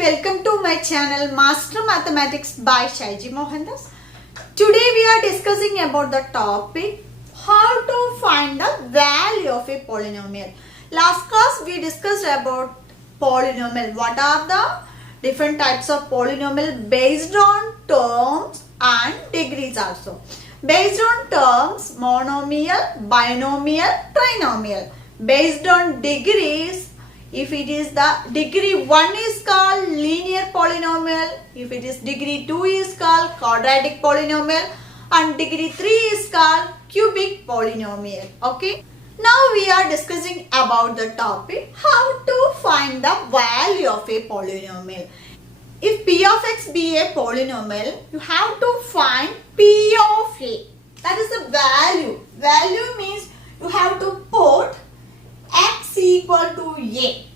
welcome to my channel Master Mathematics by Shaiji Mohandas. Today we are discussing about the topic how to find the value of a polynomial. Last class we discussed about polynomial. What are the different types of polynomial based on terms and degrees also. Based on terms, monomial, binomial, trinomial. Based on degrees, if it is the degree 1 is called linear polynomial, if it is degree 2 is called quadratic polynomial, and degree 3 is called cubic polynomial. Okay. Now we are discussing about the topic how to find the value of a polynomial. If p of x be a polynomial, you have to find p of a. That is the value. Value means you have to put x equal to a.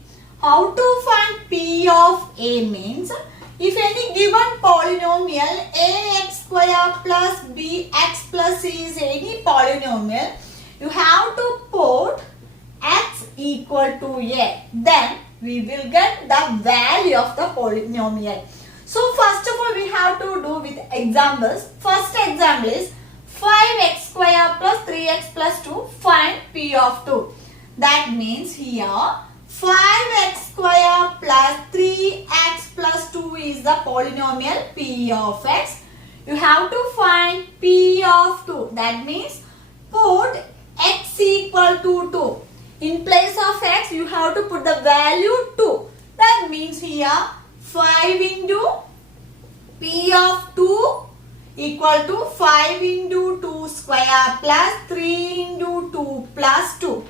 How to find p of a means if any given polynomial ax square plus bx plus c is any polynomial, you have to put x equal to a. Then we will get the value of the polynomial. So first of all we have to do with examples. First example is 5x square plus 3x plus 2, find p of 2. That means here 5x square plus 3x plus 2 is the polynomial p of x. You have to find p of 2. That means put x equal to 2. In place of x you have to put the value 2. That means here 5 into p of 2 equal to 5 into 2 square plus 3 into 2 plus 2.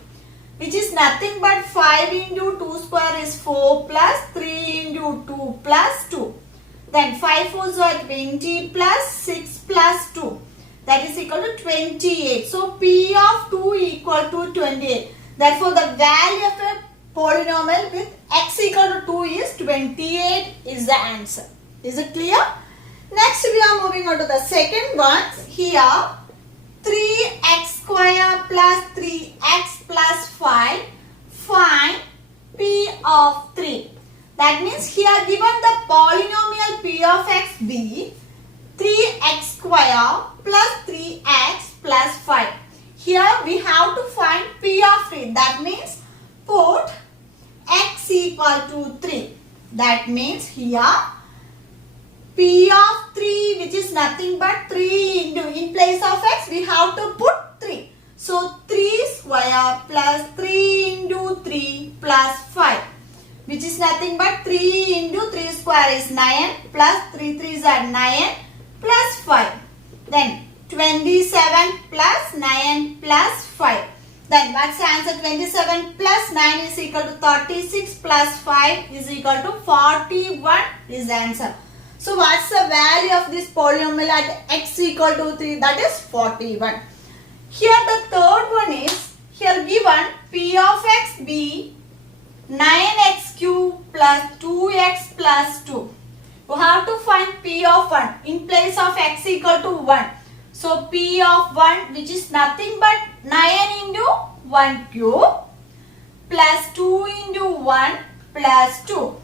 Which is nothing but 5 into 2 square is 4 plus 3 into 2 plus 2. Then 5 4s are 20 plus 6 plus 2. That is equal to 28. So p of 2 equal to 28. Therefore the value of a polynomial with x equal to 2 is 28 is the answer. Is it clear? Next we are moving on to the second one. Here 3x square plus 3x plus 5, find p of 3. That means here given the polynomial p of x be 3x square plus 3x plus 5. Here we have to find p of 3. That means put x equal to 3. That means here p of 3 which is nothing but 3 into, in place of x we have to put 3. So 3 square plus 3 into 3 plus 5 which is nothing but 3 into 3 square is 9 plus 3 3s are 9 plus 5. Then 27 plus 9 plus 5. Then what's the answer? 27 plus 9 is equal to 36 plus 5 is equal to 41 is the answer. So what's the value of this polynomial at x equal to 3? That is 41. Here the third one is, here given p of x be 9x cube plus 2x plus 2. You have to find p of 1 in place of x equal to 1. So p of 1 which is nothing but 9 into 1 cube plus 2 into 1 plus 2.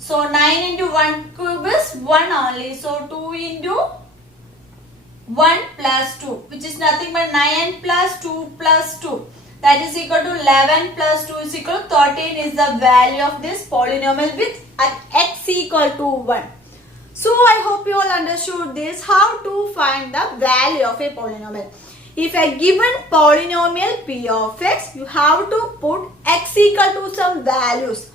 So 9 into 1 cube is 1 only. So 2 into 1 plus 2 which is nothing but 9 plus 2 plus 2. That is equal to 11 plus 2 is equal to 13 is the value of this polynomial with at x equal to 1. So I hope you all understood this, how to find the value of a polynomial. If a given polynomial p of x, you have to put x equal to some values.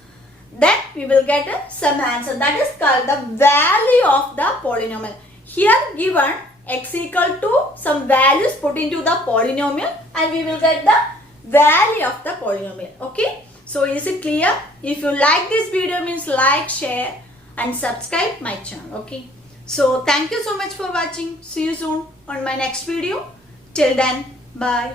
Then we will get some answer. That is called the value of the polynomial. Here given x equal to some values put into the polynomial and we will get the value of the polynomial. Okay. So is it clear? If you like this video means like, share and subscribe my channel. Okay. So thank you so much for watching. See you soon on my next video. Till then, bye.